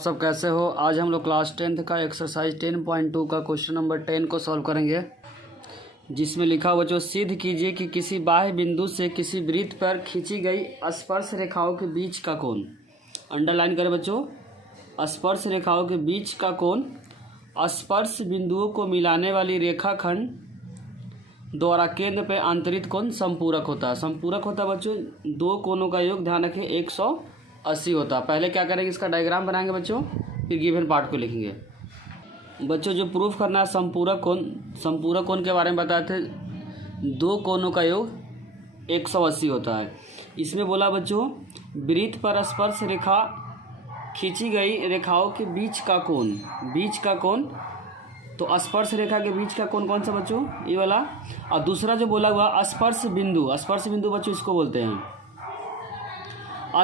सब कैसे हो। आज हम लोग क्लास 10th का एक्सरसाइज 10.2 का क्वेश्चन नंबर 10 को सॉल्व करेंगे, जिसमें लिखा हुआ जो सिद्ध कीजिए कि किसी बाह्य बिंदु से किसी वृत्त पर खींची गई स्पर्श रेखाओं के बीच का कोण। अंडरलाइन करें बच्चों, स्पर्श रेखाओं के बीच का कोण स्पर्श बिंदुओं को मिलाने वाली रेखाखंड द्वारा केंद्र पे आंतरिक कोण संपूरक होता है। संपूरक होता है बच्चों, दो कोणों का योग ध्यान रखें 180 होता है। पहले क्या करेंगे, इसका डायग्राम बनाएंगे बच्चों, फिर गिवन पार्ट को लिखेंगे। बच्चों जो प्रूफ करना है संपूरक कोण के बारे में बताए थे, दो कोणों का योग 180 होता है। इसमें बोला बच्चों वृत्त पर स्पर्श रेखा खींची गई रेखाओं के बीच का कोण, तो स्पर्श रेखा के बीच का कोण कौन सा बच्चों, ये वाला। और दूसरा जो बोला हुआ स्पर्श बिंदु बच्चों इसको बोलते हैं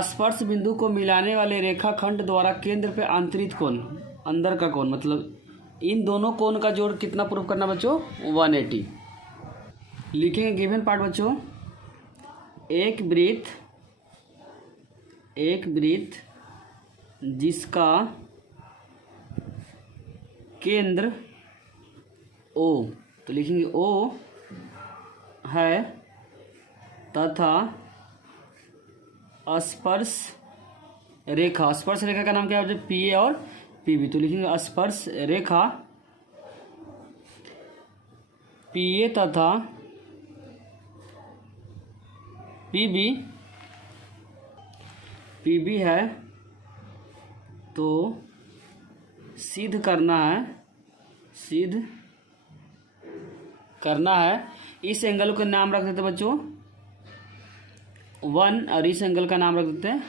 स्पर्श बिंदु को मिलाने वाले रेखाखंड द्वारा केंद्र पे आंतरिक कोण, अंदर का कोण, मतलब इन दोनों कोण का जोड़ कितना प्रूफ करना बच्चों, 180। लिखेंगे गिवन पार्ट बच्चों, एक वृत्त जिसका केंद्र O, तो लिखेंगे O है तथा स्पर्श रेखा का नाम क्या है, PA और PB, तो लिखेंगे स्पर्श रेखा PA तथा PB है, तो सिद्ध करना है। इस एंगल का नाम रख देते बच्चों 1 और इस एंगल का नाम रख देते हैं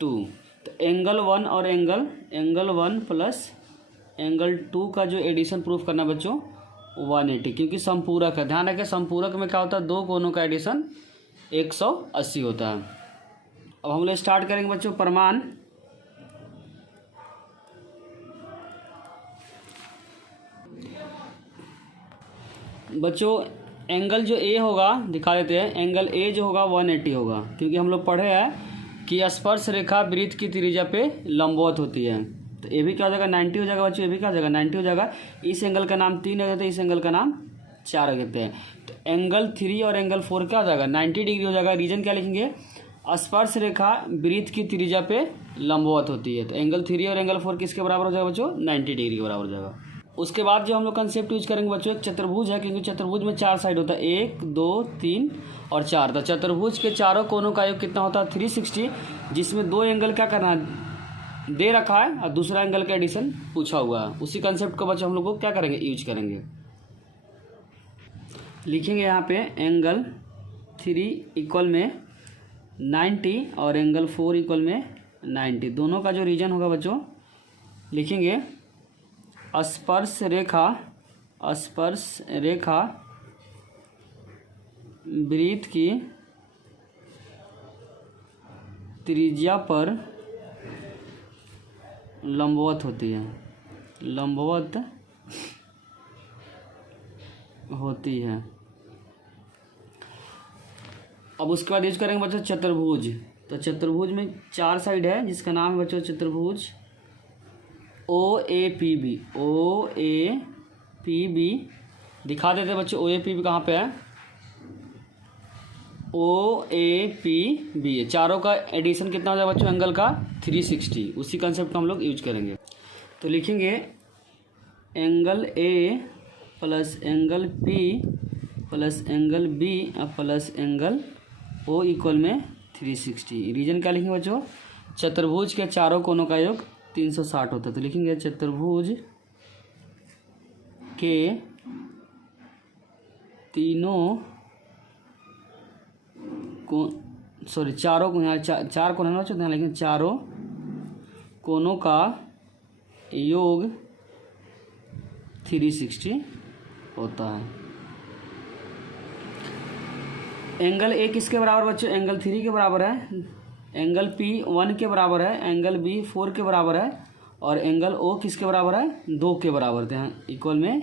2। तो एंगल 1 और एंगल 1 प्लस एंगल 2 का जो एडिशन प्रूफ करना बच्चों 180, क्योंकि संपूरक है। ध्यान रखें संपूरक में क्या होता है, दो कोणों का एडिशन 180 होता है। अब हम लोग स्टार्ट करेंगे बच्चों प्रमाण। बच्चों एंगल जो ए होगा दिखा देते हैं, एंगल ए जो होगा 180 होगा, क्योंकि हम लोग पढ़े हैं कि स्पर्श रेखा वृत्त की त्रिज्या पे लंबवत होती है। तो ए भी क्या हो जाएगा 90 हो जाएगा बच्चों, ए भी क्या हो जाएगा 90 हो जाएगा। इस एंगल का नाम 3 रख देते हैं, इस एंगल का नाम 4 रख देते हैं। तो एंगल 3 और एंगल 4 क्या हो जाएगा 90 डिग्री हो जाएगा। रीजन क्या लिखेंगे, स्पर्श रेखा वृत्त की त्रिज्या पे लंबवत होती है। तो एंगल 3 और एंगल 4 किसके बराबर हो जाएगा बच्चों, 90 डिग्री के बराबर हो जाएगा। उसके बाद जो हम लोग कंसेप्ट यूज करेंगे बच्चों, एक चतुर्भुज है, क्योंकि चतुर्भुज में 4 साइड होता है, 1 2 3 और 4। तो चतुर्भुज के चारों कोनों का योग कितना होता है 360, जिसमें दो एंगल क्या करना है दे रखा है और दूसरा एंगल का एडिशन पूछा हुआ है। उसी कंसेप्ट को बच्चों हम लोग को क्या करेंगे, यूज करेंगे। लिखेंगे यहाँ पे एंगल 3 इक्वल में 90 और एंगल 4 इक्वल में 90, दोनों का जो रीजन होगा बच्चों लिखेंगे स्पर्श रेखा वृत्त की त्रिज्या पर लंबवत होती है, अब उसके बाद यूज करेंगे बच्चों चतुर्भुज। तो चतुर्भुज में 4 साइड है, जिसका नाम है बच्चों चतुर्भुज OAPB दिखा देते बच्चों। OAPB कहाँ पे है, OAPB है। चारों का एडिशन कितना हो जाएगा बच्चों, एंगल का 360। उसी कंसेप्ट को हम लोग यूज करेंगे। तो लिखेंगे angle A plus angle P plus angle B plus angle O equal में 360। रीजन क्या लिखेंगे बच्चों, चतुर्भुज के चारों कोनों का योग 360 होता है। तो लिखेंगे चतुर्भुज के तीनों चारों को, यहाँ 4 कोण है ना, ध्यान लिखेंगे चारों कोनों का योग 360 होता है। एंगल ए किसके बराबर बच्चों, एंगल 3 के बराबर है, एंगल P 1 के बराबर है, एंगल B 4 के बराबर है, और एंगल O किसके बराबर है 2 के बराबर है, इक्वल में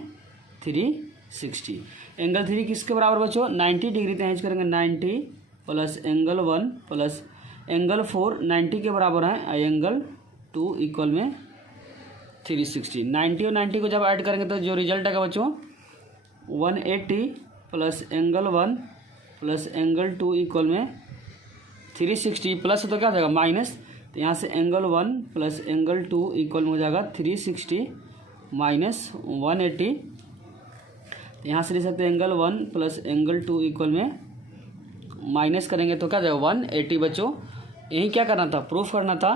360। एंगल 3 किसके बराबर बच्चों 90 डिग्री, तो यूज करेंगे 90 प्लस एंगल 1 प्लस एंगल 4 90 के बराबर है, एंगल 2 इक्वल में 360। 90 और 90 को जब ऐड करेंगे तो जो रिजल्ट आएगा बच्चों 180 plus angle 1 plus angle 2 equal में 360 प्लस तो क्या हो जाएगा माइनस, तो यहाँ से एंगल 1 प्लस एंगल 2 इक्वल में हो जाएगा 360 माइनस 180। यहाँ से लिख सकते हैं एंगल 1 प्लस एंगल 2 इक्वल में माइनस करेंगे तो क्या जाएगा 180 बच्चों। यही क्या करना था, प्रूफ करना था।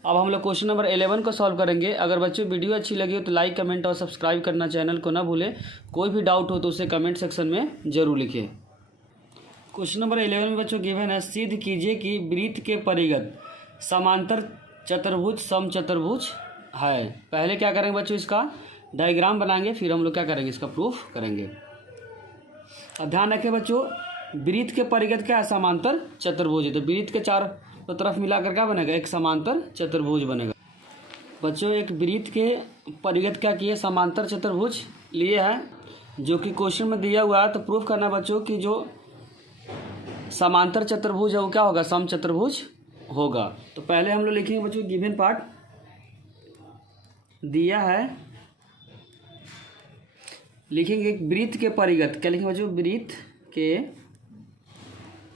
अब हम लोग क्वेश्चन नंबर 11 को सॉल्व करेंगे। अगर बच्चों वीडियो अच्छी लगी हो तो लाइक कमेंट और सब्सक्राइब करना चैनल को ना भूलें। कोई भी डाउट हो तो उसे कमेंट सेक्शन में जरूर लिखिए। क्वेश्चन नंबर 11 में बच्चों गिवन है, सिद्ध कीजिए कि वृत्त के परिगत समांतर चतुर्भुज समचतुर्भुज है। पहले क्या करेंगे बच्चों, इसका डायग्राम बनाएंगे, फिर हम लोग क्या करेंगे, इसका प्रूफ करेंगे। अब ध्यान रखें बच्चों, वृत्त के परिगत क्या है, समांतर चतुर्भुज है। तो वृत्त के चार तरफ मिलाकर क्या बनेगा, एक समांतर चतुर्भुज बनेगा। बच्चों एक वृत्त के परिगत क्या किए, समांतर चतुर्भुज लिए है, जो कि क्वेश्चन में दिया हुआ है। तो प्रूफ करना है बच्चों कि जो समांतर चतुर्भुज है वो क्या होगा, समचतुर्भुज होगा। तो पहले हम लोग लिखेंगे बच्चों गिवन पार्ट दिया है, लिखेंगे वृत्त के परिगत। क्या लिखेंगे बच्चों, वृत्त के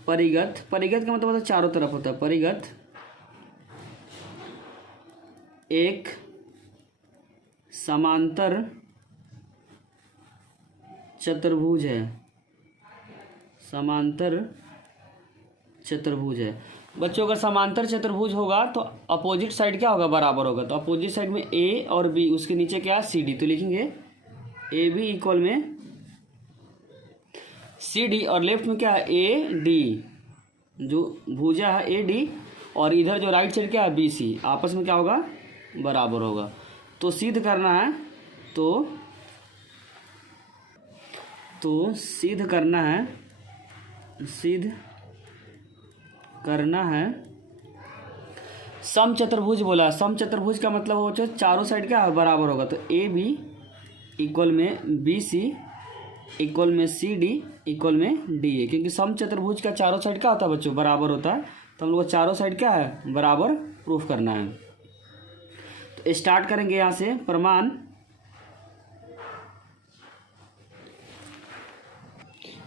परिगत। परिगत का मतलब होता है चारों तरफ होता है। परिगत एक समांतर चतुर्भुज है, समांतर चतुर्भुज है। बच्चों अगर समांतर चतुर्भुज होगा तो अपोजिट साइड क्या होगा, बराबर होगा। तो अपोजिट साइड में ए और बी, उसके नीचे क्या है सी डी। तो लिखेंगे ए बी इक्वल में सी डी, और लेफ्ट में क्या है ए डी, जो भुजा है ए डी, और इधर जो राइट साइड क्या है बी सी, आपस में क्या होगा, बराबर होगा। तो सिद्ध करना है, तो सिद्ध करना है, सिद्ध करना है समचतुर्भुज बोला। समचतुर्भुज का मतलब हो चारों साइड क्या है, बराबर होगा। तो ए बी इक्वल में बी सी इक्वल में सी डी इक्वल में डी ए, क्योंकि समचतुर्भुज का चारों साइड क्या होता है बच्चों, बराबर होता है। तो हम लोग को चारों साइड क्या है, बराबर प्रूफ करना है। तो स्टार्ट करेंगे यहाँ से प्रमाण।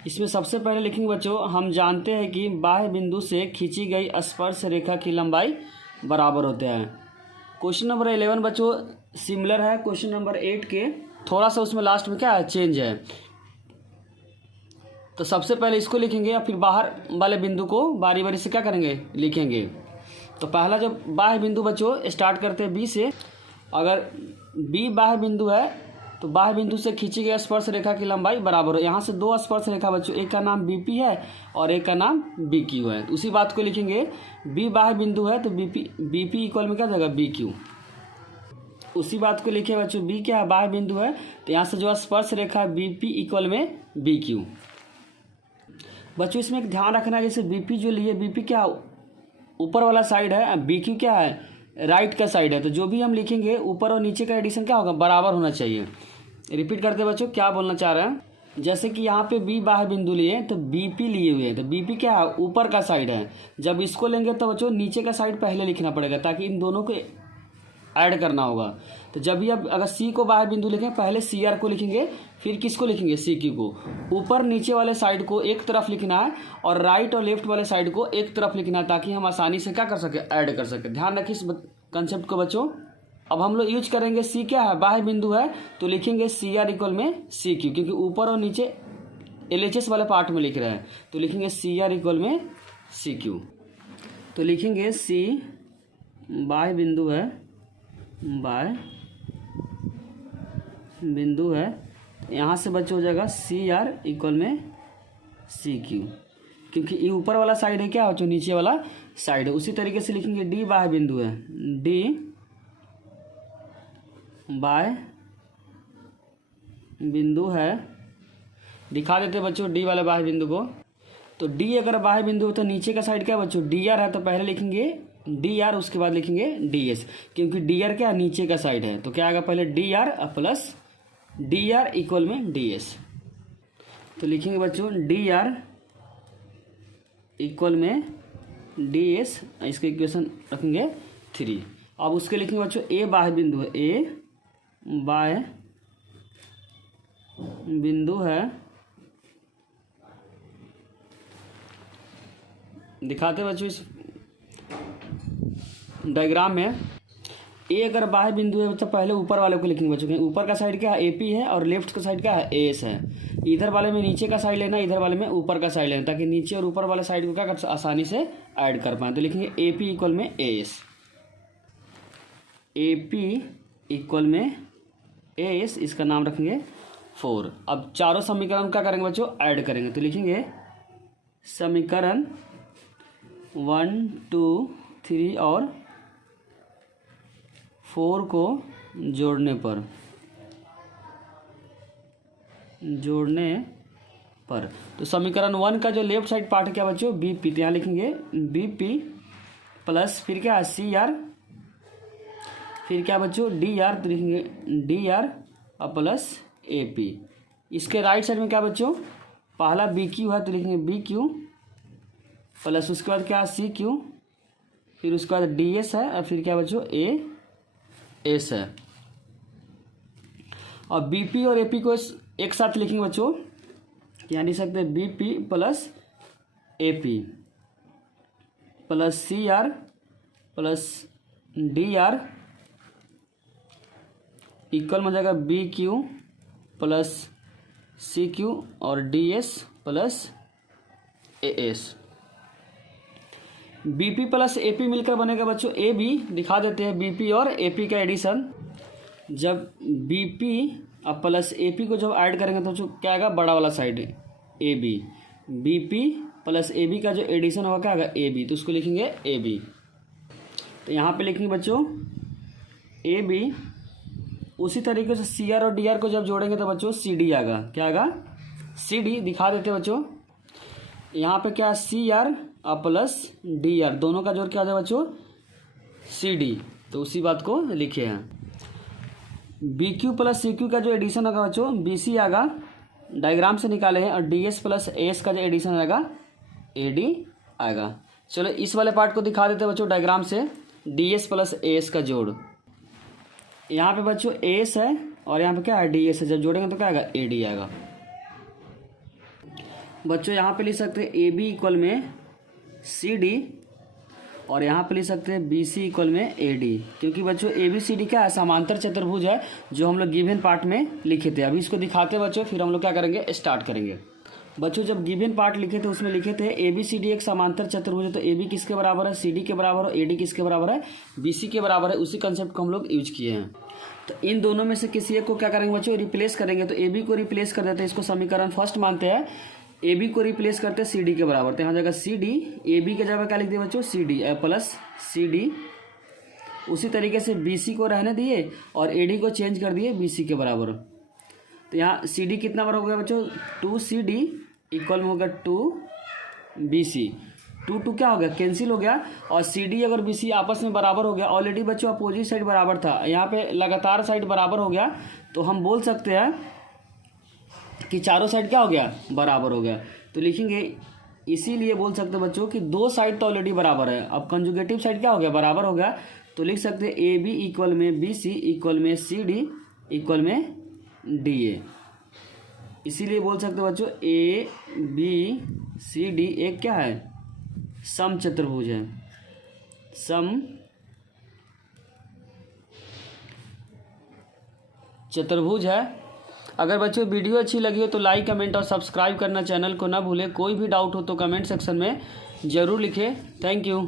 इसमें सबसे पहले लिखेंगे बच्चों, हम जानते हैं कि बाह्य बिंदु से खींची गई स्पर्श रेखा की लंबाई बराबर होते हैं। क्वेश्चन नंबर 11 बच्चों सिमिलर है क्वेश्चन नंबर 8 के, थोड़ा सा उसमें लास्ट में क्या है, चेंज है। तो सबसे पहले इसको लिखेंगे और फिर बाहर वाले बिंदु को बारी बारी से क्या करेंगे, लिखेंगे। तो पहला जो बाह्य बिंदु बच्चों स्टार्ट करते हैं बी से। अगर बी बाह्य बिंदु है तो बाह्य बिंदु से खींची गई स्पर्श रेखा की लंबाई बराबर हो। यहाँ से दो स्पर्श रेखा बच्चों, एक का नाम बीपी है और एक का नाम बीक्यू है। तो उसी बात को लिखेंगे, बी बाह्य बिंदु है तो बीपी इक्वल में क्या जाएगा, बीक्यू। उसी बात को लिखे बच्चों, बी क्या है, बाह्य बिंदु है, तो यहाँ से जो स्पर्श रेखा है बीपी इक्वल में बीक्यू। बच्चों इसमें एक ध्यान रखना है, जैसे बीपी जो लिए, बीपी क्या ऊपर वाला साइड है, बीक्यू क्या है राइट का साइड है। तो जो भी हम लिखेंगे ऊपर और नीचे का एडिशन क्या होगा, बराबर होना चाहिए। रिपीट करते हैं बच्चों, क्या बोलना चाह रहे हैं, जैसे कि यहाँ पे बी बाह्य बिंदु लिए तो बीपी लिए हुए हैं, तो बीपी क्या है ऊपर का साइड है। जब इसको लेंगे तो बच्चों नीचे का साइड पहले लिखना पड़ेगा, ताकि इन दोनों को ऐड करना होगा। तो जब भी अब अगर सी को बाह्य बिंदु लिखें, पहले सी आर को लिखेंगे, फिर किसको लिखेंगे, सी क्यू को। ऊपर नीचे वाले साइड को एक तरफ लिखना है और राइट और लेफ्ट वाले साइड को एक तरफ लिखना है, ताकि हम आसानी से क्या कर सके, ऐड कर सके। ध्यान रखिए इस कंसेप्ट को बच्चों। अब हम लोग यूज करेंगे, सी क्या है बाह्य बिंदु है, तो लिखेंगे सी आर इक्वल में सी क्यू, क्योंकि ऊपर और नीचे LHS वाले पार्ट में लिख रहे हैं। तो लिखेंगे सी आर इक्वल में सी क्यू। तो लिखेंगे सी बाह्य बिंदु है, बाह्य बिंदु है, यहाँ से बच्चों हो जाएगा सी आर इक्वल में सी क्यू, क्योंकि ये ऊपर वाला साइड है क्या, जो नीचे वाला साइड है। उसी तरीके से लिखेंगे डी बाह्य बिंदु है, डी बाह्य बिंदु है, दिखा देते बच्चों डी वाले बाह्य बिंदु को। तो डी अगर बाह्य बिंदु हो तो नीचे का साइड क्या बच्चों, डी आर है, तो पहले लिखेंगे डी आर, उसके बाद लिखेंगे डी एस, क्योंकि डी आर क्या नीचे का साइड है। तो क्या आएगा, पहले D R plus D R equal में डी एस। तो लिखेंगे बच्चों डी आर इक्वल में डी एस, इसका इक्वेशन रखेंगे 3। अब उसके लिखेंगे बच्चों ए बाह्य बिंदु है, ए बाह्य बिंदु है, दिखाते बच्चों इस डायग्राम में। ए अगर बाह्य बिंदु है तो पहले ऊपर वाले को लिखेंगे बच्चों, ऊपर का साइड क्या है एपी है और लेफ्ट का साइड क्या है एएस है। इधर वाले में नीचे का साइड लेना, इधर वाले में ऊपर का साइड लेना, ताकि नीचे और ऊपर वाले साइड को क्या कर आसानी से ऐड कर पाए। तो लिखेंगे एपी इक्वल में एएस, एपी इक्वल में एएस, इसका नाम रखेंगे 4। अब चारों समीकरण क्या करेंगे बच्चों, ऐड करेंगे। तो लिखेंगे समीकरण 1 2 3 और 4 को जोड़ने पर तो समीकरण 1 का जो लेफ्ट साइड पार्ट क्या बच्चों, बीपी, तो यहाँ लिखेंगे बीपी प्लस फिर क्या है सीआर, फिर क्या बच्चों डीआर, तो लिखेंगे डीआर और प्लस एपी। इसके राइट साइड में क्या बच्चों, पहला बी क्यू है तो लिखेंगे बी क्यू प्लस उसके बाद क्या सी क्यू, फिर उसके बाद डी एस है और फिर क्या बच्चों ए एस है। और बीपी और एपी को एक साथ लिखेंगे बच्चों, यहाँ लिख सकते हैं BP plus AP plus C R plus D R equal हो जाएगा B Q plus C Q और D S plus A S. BP plus AP मिलकर बनेगा बच्चों ए बी। दिखा देते हैं बीपी और एपी का एडिशन। जब बीपी अब प्लस एपी को जब ऐड करेंगे तो जो क्या आएगा, बड़ा वाला side A B, BP plus A B का जो एडिशन होगा क्या आएगा ए बी, तो उसको लिखेंगे ए बी। तो यहाँ पे लिखेंगे बच्चों ए बी। उसी तरीके से सी आर और डी आर को जब जोड़ेंगे तो बच्चों सी डी आएगा, क्या आएगा सी डी। दिखा देते हैं बच्चों, यहाँ पे क्या सी आर और प्लस डी आर दोनों का जोड़ क्या आ जाए बच्चों सी डी, तो उसी बात को लिखे हैं। B Q plus C Q का जो एडिशन होगा बच्चों बी सी आएगा, डायग्राम से निकाले हैं, और D S plus A S का जो एडिशन आएगा ए डी आएगा। चलो इस वाले पार्ट को दिखा देते हैं बच्चों डायग्राम से, D S plus A S का जोड़। यहाँ पे बच्चों ए एस है और यहाँ पे क्या है डी एस है, जब जोड़ेंगे तो क्या आएगा ए डी आएगा। बच्चों यहाँ पे लिख सकते हैं ए बी इक्वल में सी डी और यहाँ पे लिख सकते हैं बी सी इक्वल में ए डी, क्योंकि बच्चों ए बी सी डी क्या है, समांतर चतुर्भुज है जो हम लोग गिवन पार्ट में लिखे थे। अभी इसको दिखाते हैं बच्चों, फिर हम लोग क्या करेंगे स्टार्ट करेंगे। बच्चों जब गिवन पार्ट लिखे थे उसमें लिखे थे ए बी सी डी एक समांतर चतुर्भुज है, तो ए बी किसके बराबर है, सी डी के बराबर है, ए डी किसके बराबर है, बी सी के बराबर है। उसी कंसेप्ट को हम लोग यूज किए हैं। तो इन दोनों में से किसी एक को क्या करेंगे बच्चों, रिप्लेस करेंगे। तो ए बी को रिप्लेस कर देते हैं, इसको समीकरण फर्स्ट मानते हैं। ए बी को रिप्लेस करते हैं सी डी के बराबर, तो यहाँ जाएगा सी डी, ए बी के जगह क्या लिख दिए बच्चों C D plus C D. उसी तरीके से बी सी को रहने दिए और ए डी को चेंज कर दिए बी सी के बराबर। तो यहाँ सी डी कितना बार हो गया बच्चों 2 सी डी इक्वल में होगा 2 बी सी। 2 क्या हो गया कैंसिल हो गया, और सी डी अगर बी सी आपस में बराबर हो गया, ऑलरेडी बच्चों अपोजिट साइड बराबर था, यहाँ पे लगातार साइड बराबर हो गया, तो हम बोल सकते हैं कि चारों साइड क्या हो गया बराबर हो गया। तो लिखेंगे इसीलिए बोल सकते हैं बच्चों कि दो साइड तो ऑलरेडी बराबर है, अब कंजुगेटिव साइड क्या हो गया बराबर हो गया। तो लिख सकते हैं ए बी इक्वल में बी सी इक्वल में सी डी इक्वल में डी ए। इसीलिए बोल सकते हैं बच्चों ए बी सी डी एक क्या है सम चतुर्भुज है, सम चतुर्भुज है। अगर बच्चों वीडियो अच्छी लगी हो तो लाइक कमेंट और सब्सक्राइब करना चैनल को ना भूलें। कोई भी डाउट हो तो कमेंट सेक्शन में ज़रूर लिखें। Thank you.